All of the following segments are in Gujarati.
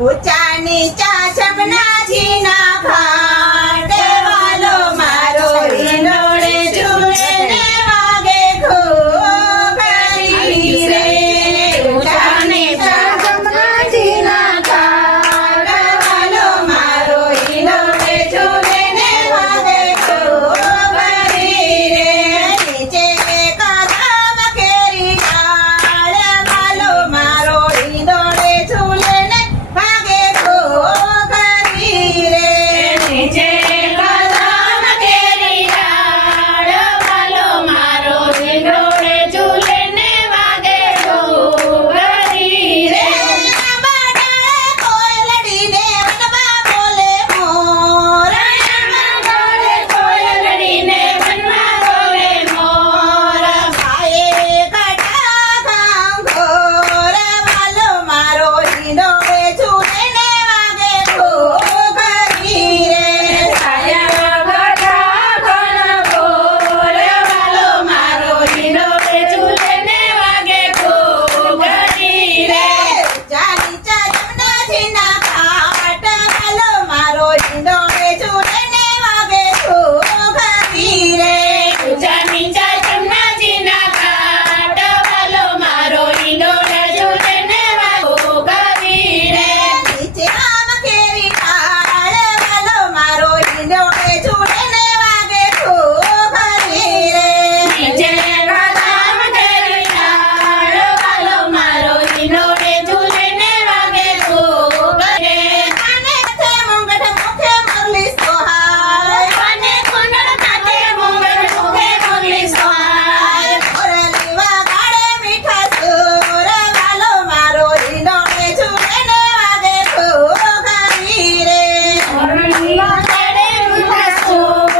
ઊંચા નીચા સપના જીના ફાટ વાલો મારો હિંડોળે ઝૂલે ને વાગે ઘોઘરી રે ઊંચા નીચા સપના જીના ફાટ વાલો મારો હિંડોળે ઝૂલે ને વાગે ઘોઘરી રે નીચે કદમ કેરી ડાળ વાલો મારો હિંડોળે ઝૂલે ને વાગે ઘોઘરી રે નીચે કદમ કેરી ડાળ વાલો મારો હિંડોળે ઝૂલે ને વાગે ઘોઘરી રે બાડાળે કોયલડીને વનવા બોલે મોર બાડાળે કોયલડીને વનવા બોલે મોર ભાઈએ કાઢા ઘાંઘોર વાલો મારો હિંડોળે ઝૂલે ને વાગે ઘોઘરી રે છાયા કાઢા ઘાંઘોર વાલો મારો હિંડોળે ઝૂલે ને વાગે ઘોઘરી રે ચાલી ચાલના જીના ઘાટ વાલો મારો હિંડોળે ઝૂલે ને વાગે ઘોઘરી રે ઊંચા નીચા જમના જીના ઘાટ વાલો મારો હિંડોળે ઝૂલે ને વાગે ઘોઘરી રે નીચે આમ કેરી ડાળ વાલો મારો હિંડોળે ઝૂલે ને વાગે ઘોઘરી રે નીચે કદમ કેરી ડાળ વાલો મારો હિંડોળે ઝૂલે ને વાગે ઘોઘરી રે કાને છે મુંગટ મુખે મુરલી સોહાય કાને કુંડળ કાતે મુંગટ મુખે મુરલી સોહાય મુરલી વગાડે મીઠા સુર વાલો મારો હિંડોળે ઝૂલે ને વાગે ઘોઘરી રે મુરલી વગાડે મીઠા સુર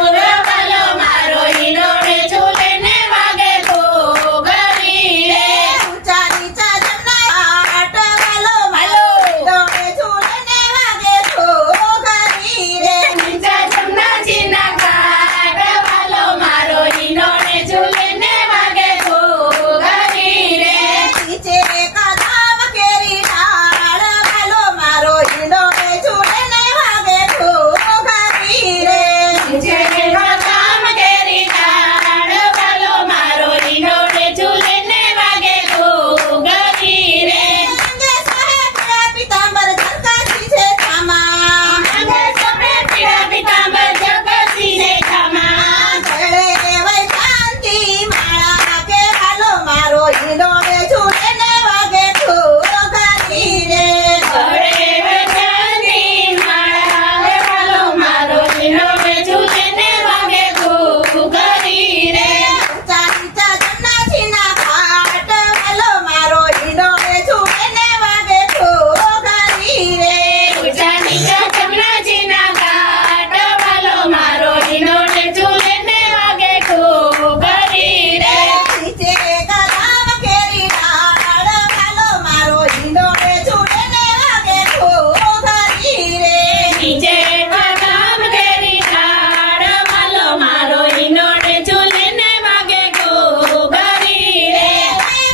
વાલો મારો હિંડોળે ઝૂલે ને વાગે ઘોઘરી રે ઊંચા નીચા જમના ઘાટ વાલો મારો હિંડોળે ઝૂલે ને વાગે ઘોઘરી રે નીચા જમના જીના ઘાટ વાલો મારો હિંડોળે ઝૂલે ને વાગે ઘોઘરી રે નીચે કદમ કેરી ડાળ વાલો મારો હિંડોળે ઝૂલે ને વાગે ઘોઘરી રે નીચે કદમ કેરી ડાળ વાલો મારો હિંડોળે ઝૂલે ને વાગે ઘોઘરી રે અંગે સાહેબ પીતાંબર ઝરકાસી છે થામા અંગે સફેદ પીળા પીતાંબર ઝરકાસી છે થામા ચડે વૈ શાંતિ માળા કે વાલો મારો હિંડોળે ઝૂલે ને વાગે ઘોઘરી રે ચડે વૈ શાંતિ માળા કે વાલો મારો હિંડોળે ઝૂલે ને વાગે ઘોઘરી રે ઊંચા નીચા જમના જીના ઘાટ વાલો મારો હિંડોળે ઝૂલે ને વાગે ઘોઘરી રે ઊંચા નીચા જમના જીના ઘાટ વાલો મારો હિંડોળે ઝૂલે ને વાગે ઘોઘરી રે નીચે કદમ કેરી ડાળ વાલો મારો હિંડોળે ઝૂલે ને વાગે ઘોઘરી રે નીચે કદમ કેરી ડાળ વાલો મારો હિંડોળે ઝૂલે ને વાગે ઘોઘરી રે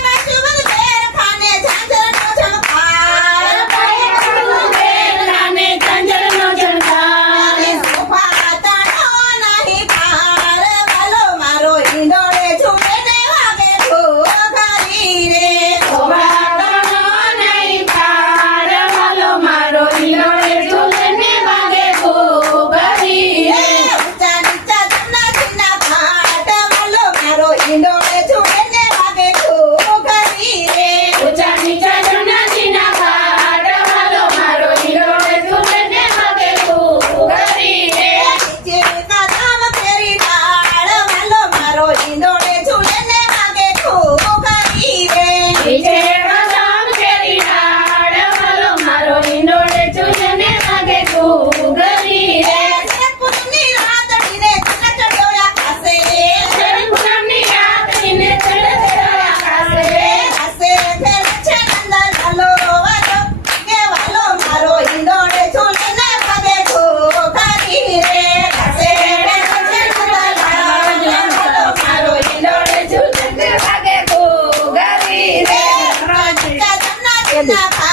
બસુબલ બેર ખાને ઝાંઝરનો ઝંખાર બસુબલ બેર ખાને ઝાંઝરનો ઝંખાર સોફા તાણો નહીં પાર વાલો મારો હિંડોળે ઝૂલે ને વાગે ઘોઘરી રે સોફા તાણો નહીં પાર વાલો મારો હિંડોળે ઝૂલે ને વાગે ઘોઘરી રે ઊંચા નીચા જમના જીના ઘાટ વાલો મારો હિંડોળે ઝૂલે ને વાગે ઘોઘરી રે ઊંચા નીચા જમના જીના ઘાટ વાલો મારો હિંડોળે ઝૂલે ને વાગે ઘોઘરી રે નીચે કદમ કેરી ડાળ વાલો મારો હિંડોળે ઝૂલે ને વાગે ઘોઘરી રે નીચે કદમ કેરી ડાળ વાલો મારો હિંડોળે ઝૂલે ને વાગે ઘોઘરી રે શરણપુરની રાતડીને ચડ ચડ્યો આકાશે શરણપુરની રાતડીને ચડ ચડ્યો આકાશે આસે ફેર છે નંદન વાલો વાલો કે વાલો મારો હિંડોળે ઝૂલે ને વાગે ઘોઘરી રે આસે ફેર છે નંદન વાલો મારો હિંડોળે ઝૂલે ને વાગે ઘોઘરી રે જમના જમના